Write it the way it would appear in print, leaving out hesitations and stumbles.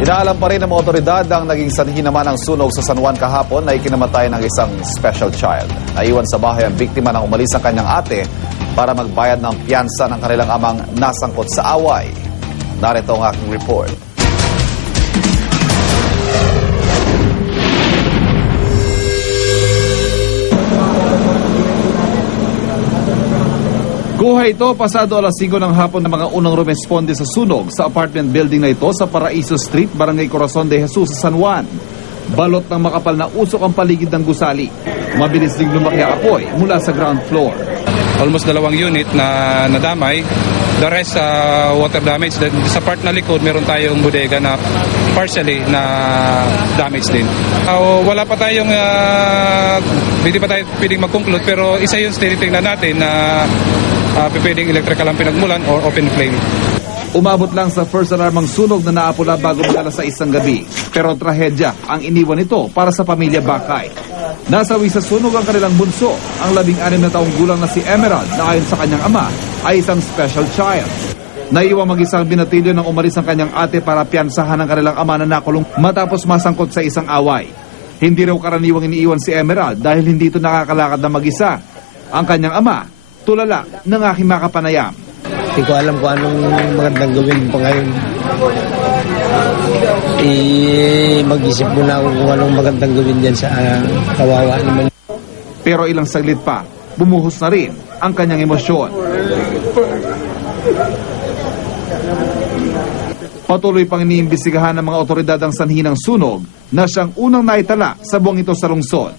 Inaalam pa rin ng mga otoridad ang naging sanhi naman ng sunog sa San Juan kahapon na ikinamatay ng isang special child. Naiwan sa bahay ang biktima nang umalis ang kanyang ate para magbayad ng piyansa ng kanilang amang nasangkot sa away. Narito ang aking report. Kuha ito pasado alas 5 ng hapon ng mga unang rumesponde sa sunog sa apartment building na ito sa Paraiso Street, Barangay Corazon de Jesus sa San Juan. Balot ng makapal na usok ang paligid ng gusali. Mabilis ding lumaki ang apoy mula sa ground floor. Almost 2 unit na nadamay. The rest, water damage. Sa part na likod, meron tayong bodega na partially na damage din. Wala pa tayong, hindi pa tayo pwedeng mag-conclude, pero isa yung tinitingnan natin na pwedeng electrical ang pinagmulan or open flame. Umabot lang sa first alarm ang sunog na naapula bago mag-alas 6 ng gabi. Pero trahedya ang iniwan nito para sa pamilya Bakay. Nasawi sa sunog ang kanilang bunso, ang 16 na taong gulang na si Emerald na ayon sa kanyang ama ay isang special child. Naiwang mag-isang binatilyo nang umalis ang kanyang ate para piyansahan ang kanilang ama na nakulong matapos masangkot sa isang away. Hindi raw karaniwang iniiwan si Emerald dahil hindi ito nakakalakad na mag-isa. Ang kanyang ama, tulala ng aking makapanayam. Hindi ko alam kung anong magandang gawin pa ngayon. Mag-isip muna ako kung anong magandang gawin dyan sa kawawa naman. Pero ilang saglit pa, bumuhos na rin ang kanyang emosyon. Patuloy pang iniimbestigahan ng mga otoridad ang sanhi ng sunog na siyang unang naitala sa buwang ito sa lungsod.